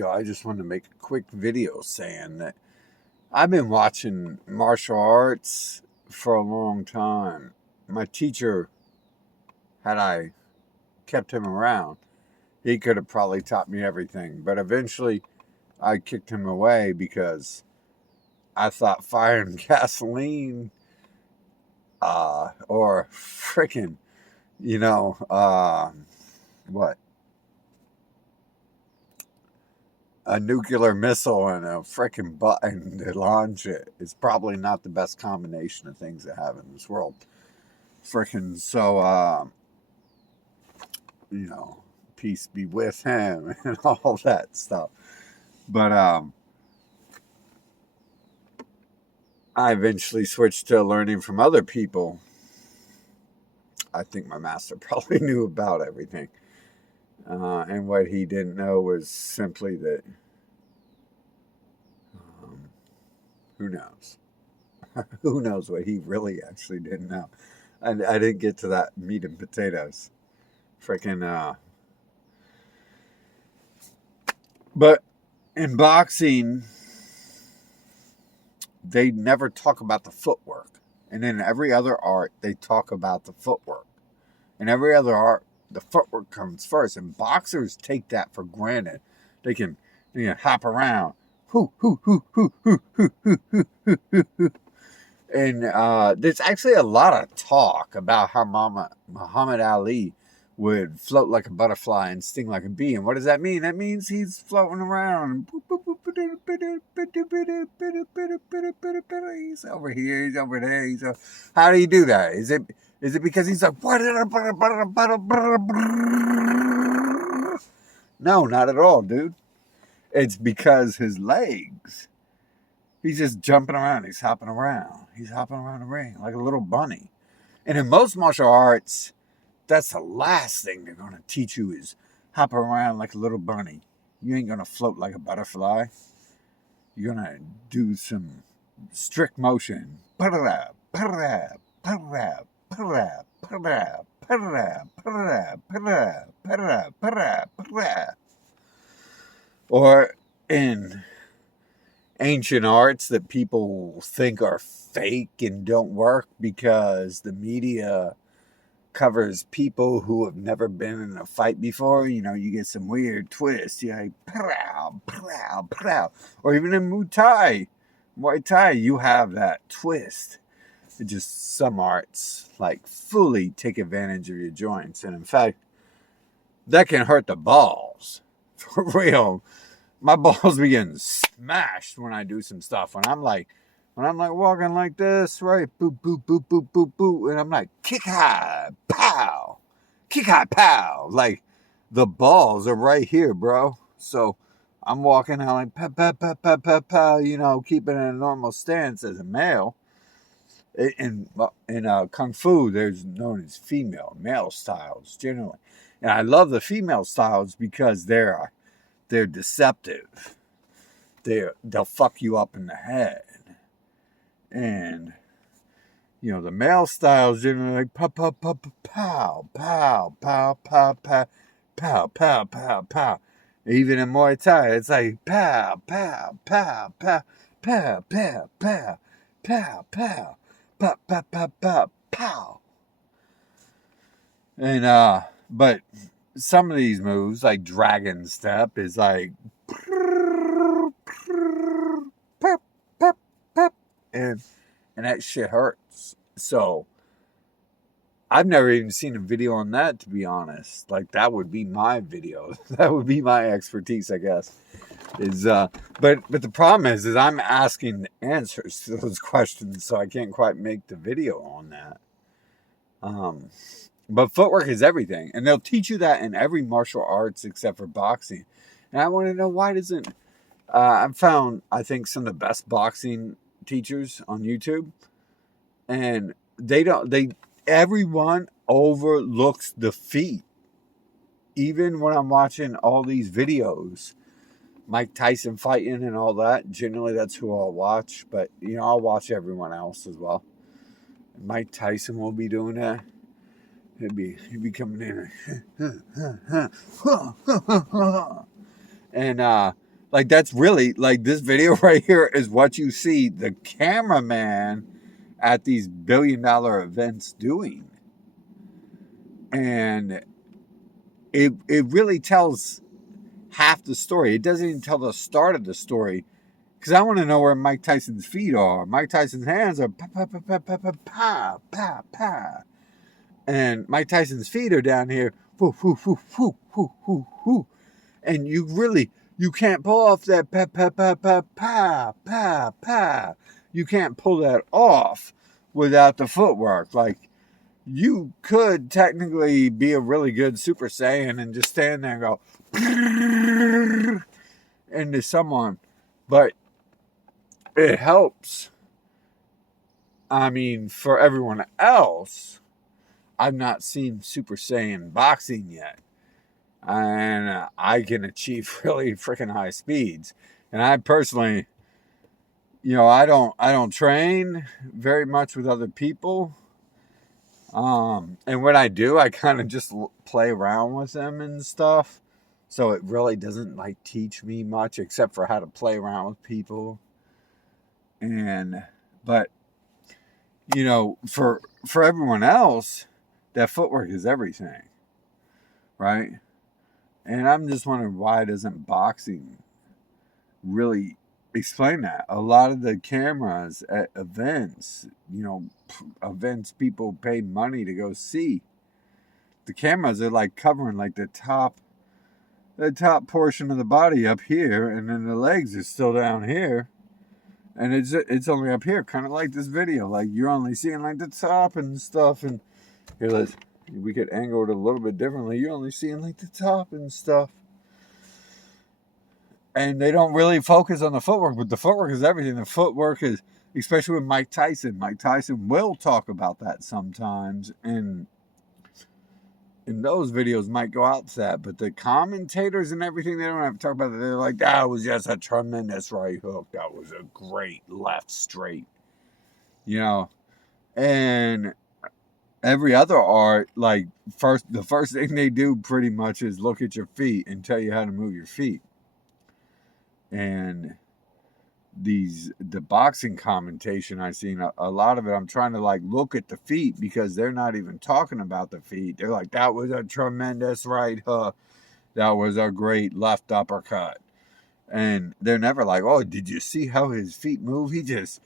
I just wanted to make a quick video saying that I've been watching martial arts for a long time. My teacher, had I kept him around, he could have probably taught me everything. But eventually, I kicked him away because I thought fire and gasoline, or freaking, what? A nuclear missile and a freaking button to launch it is probably not the best combination of things to have in this world. Freaking you know, peace be with him and all that stuff. But I eventually switched to learning from other people. I think my master probably knew about everything. And what he didn't know was simply that, who knows? Who knows what he really actually didn't know? I didn't get to that meat and potatoes. Freaking, but in boxing, they never talk about the footwork. And in every other art, they talk about the footwork. In every other art, the footwork comes first. And boxers take that for granted. They can, hop around. And there's actually a lot of talk about how Muhammad Ali would float like a butterfly and sting like a bee. And what does that mean? That means he's floating around. He's over here, he's over there. How do you do that? Is it because he's like, no, not at all, dude. It's because his legs, he's just jumping around. He's hopping around. He's hopping around the ring like a little bunny. And in most martial arts, that's the last thing they're going to teach you is hop around like a little bunny. You ain't going to float like a butterfly. You're going to do some strict motion. Or in ancient arts that people think are fake and don't work because the media covers people who have never been in a fight before. You get some weird twists. You're like, pow, pow, pow. Or even in Muay Thai, you have that twist. It just some arts like fully take advantage of your joints. And in fact, that can hurt the balls. For real. My balls be getting smashed when I do some stuff. When I'm like walking like this, right? Boop, boop, boop, boop, boop, boop. And I'm like, kick high, pow. Kick high, pow. Like, the balls are right here, bro. So I'm walking out like, pow, pow, pow, pow, pow, pow, keeping a normal stance as a male. In Kung Fu, there's known as male styles, generally. And I love the female styles because they're deceptive. They'll fuck you up in the head. And, the male styles generally like pow, pow, pow, pow, pow, pow, pow, pow, pow, pow, pow, pow. Even in Muay Thai, it's like pow, pow, pow, pow, pow, pow, pow, pow, pow, pow, pow, pow, pow, pow. And, but some of these moves, like Dragon Step, is like and that shit hurts. So I've never even seen a video on that, to be honest. Like, that would be my video. That would be my expertise, I guess. But the problem is I'm asking the answers to those questions, so I can't quite make the video on that. But footwork is everything, and they'll teach you that in every martial arts except for boxing. And I want to know, why doesn't I've found, I think, some of the best boxing teachers on YouTube, and everyone overlooks the feet. Even when I'm watching all these videos, Mike Tyson fighting and all that, generally that's who I'll watch, but I'll watch everyone else as well. Mike Tyson will be doing that. He'd be coming in and Like, that's really, like, this video right here is what you see the cameraman at these billion-dollar events doing. And it really tells half the story. It doesn't even tell the start of the story. Because I want to know where Mike Tyson's feet are. Mike Tyson's hands are pa pa pa pa pa pa pa pa pa. And Mike Tyson's feet are down here. Whoo, whoo, whoo, whoo, whoo, whoo, whoo. And you can't pull off that pa pa pa pa pa pa pa. You can't pull that off without the footwork. Like, you could technically be a really good Super Saiyan and just stand there and go into someone. But it helps. I mean, for everyone else, I've not seen Super Saiyan boxing yet. And I can achieve really freaking high speeds. And I personally, I don't train very much with other people. And when I do, I kind of just play around with them and stuff. So it really doesn't like teach me much except for how to play around with people. But for everyone else, that footwork is everything, right? And I'm just wondering, why doesn't boxing really explain that? A lot of the cameras at events, events people pay money to go see, the cameras are like covering like the top portion of the body up here, and then the legs are still down here, and it's only up here, kind of like this video. Like, you're only seeing like the top and stuff. And here, we could angle it a little bit differently. You're only seeing like the top and stuff. And they don't really focus on the footwork, but the footwork is everything. The footwork is, especially with Mike Tyson. Mike Tyson will talk about that sometimes, and those videos might go out to that. But the commentators and everything, they don't have to talk about it. They're like, that was just a tremendous right hook. That was a great left straight. And every other art, like, the first thing they do pretty much is look at your feet and tell you how to move your feet. And the boxing commentation I've seen, a lot of it, I'm trying to like look at the feet, because they're not even talking about the feet. They're like, that was a tremendous right hook. That was a great left uppercut. And they're never like, oh, did you see how his feet move? He just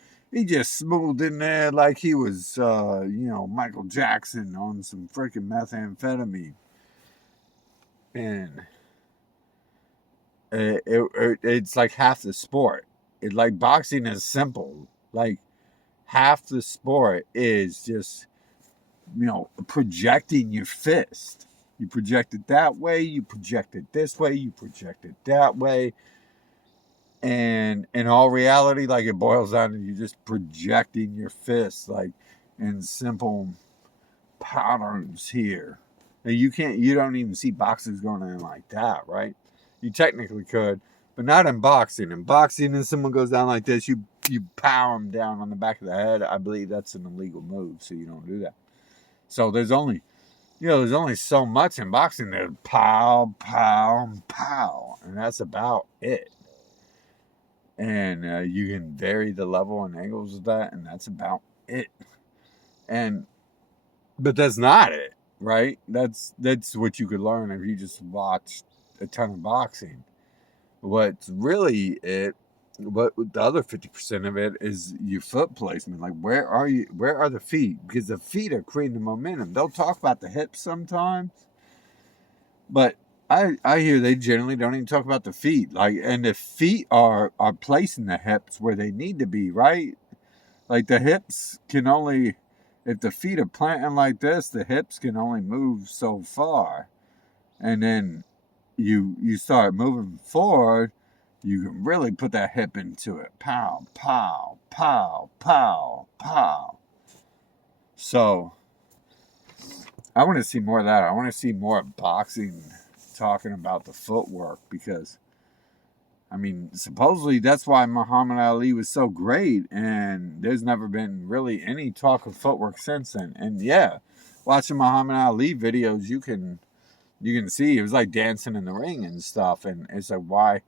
smoothed in there like he was, Michael Jackson on some freaking methamphetamine. And it's like half the sport. It, like, boxing is simple. Like, half the sport is just, projecting your fist. You project it that way, you project it this way, you project it that way. And in all reality, like, it boils down to you just projecting your fist, like, in simple patterns here. And you don't even see boxers going in like that, right? You technically could, but not in boxing. In boxing, if someone goes down like this, you power them down on the back of the head. I believe that's an illegal move, so you don't do that. So there's only so much in boxing. There's pow, pow, pow, and that's about it. And you can vary the level and angles of that, and that's about it. But that's not it, right? That's what you could learn if you just watched a ton of boxing. What's really it, what the other 50% of it is your foot placement. Like, where are the feet? Because the feet are creating the momentum. They'll talk about the hips sometimes, but I hear they generally don't even talk about the feet. Like, and the feet are placing the hips where they need to be, right? Like, the hips can only, if the feet are planting like this, the hips can only move so far. And then you start moving forward, you can really put that hip into it. Pow, pow, pow, pow, pow. So I want to see more of that. I want to see more boxing talking about the footwork, because, I mean, supposedly that's why Muhammad Ali was so great, and there's never been really any talk of footwork since then. And yeah, watching Muhammad Ali videos, you can see it was like dancing in the ring and stuff. And it's like,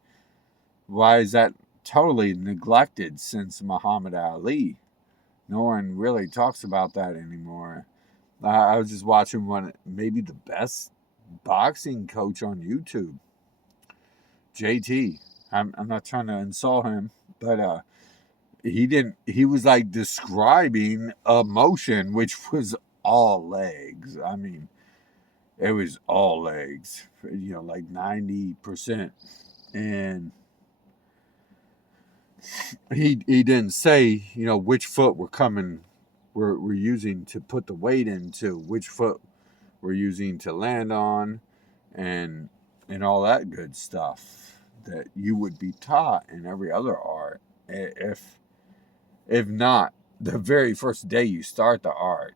Why is that totally neglected since Muhammad Ali? No one really talks about that anymore. I was just watching one, maybe the best boxing coach on YouTube, JT. I'm not trying to insult him, but he was like describing a motion which was all legs. I mean, it was all legs, like 90%. And he didn't say, which foot we're using to put the weight into, which foot we're using to land on, and all that good stuff that you would be taught in every other art. If not the very first day you start the art.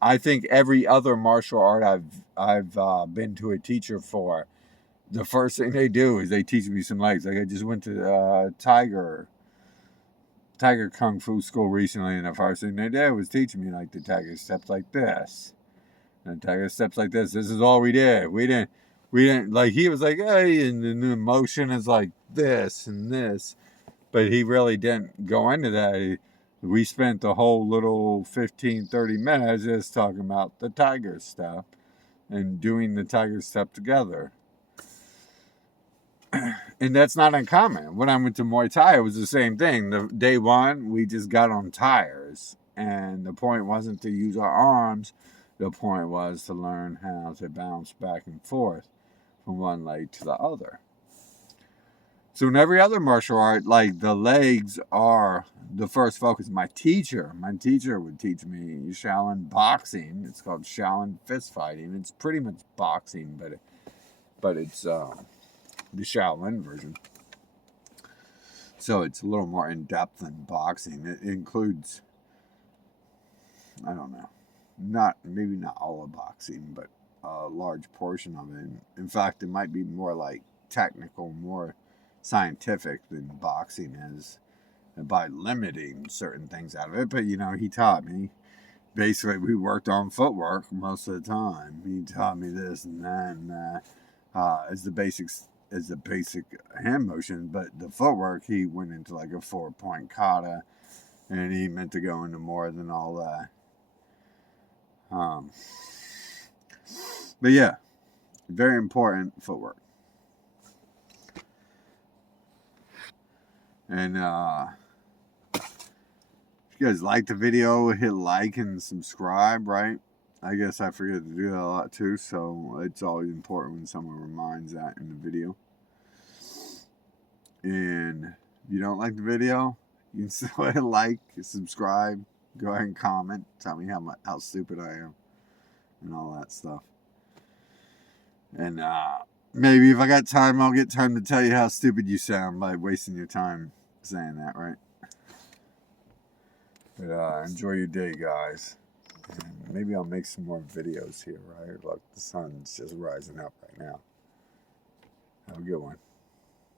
I think every other martial art I've been to a teacher for, the first thing they do is they teach me some legs. Like I just went to Tiger Kung Fu school recently, and the first thing they did was teaching me like the tiger steps like this, and tiger steps like this. This is all we did. We didn't like. He was like, hey, and the motion is like this and this, but he really didn't go into that. We spent the whole little 15-30 minutes just talking about the tiger step and doing the tiger step together. And that's not uncommon. When I went to Muay Thai, it was the same thing. The day one, we just got on tires. And the point wasn't to use our arms. The point was to learn how to bounce back and forth from one leg to the other. So in every other martial art, like the legs are the first focus. My teacher would teach me Shaolin boxing. It's called Shaolin fist fighting. It's pretty much boxing, but it's the Shaolin version. So it's a little more in depth than boxing. It includes, I don't know, maybe not all of boxing, but a large portion of it. In fact, it might be more like technical, more scientific than boxing is, by limiting certain things out of it. But he taught me. Basically, we worked on footwork most of the time. He taught me this and that and that as the basic hand motion, but the footwork, he went into like a 4-point kata, and he meant to go into more than all that. But yeah, very important footwork. And if you guys like the video, hit like and subscribe, right? I guess I forget to do that a lot too, so it's always important when someone reminds that in the video. And if you don't like the video, you can still hit like, subscribe, go ahead and comment, tell me how stupid I am, and all that stuff. And maybe if I got time, I'll get time to tell you how stupid you sound by wasting your time saying that, right? But enjoy your day, guys. And maybe I'll make some more videos here, right? Look, the sun's just rising up right now. Have a good one.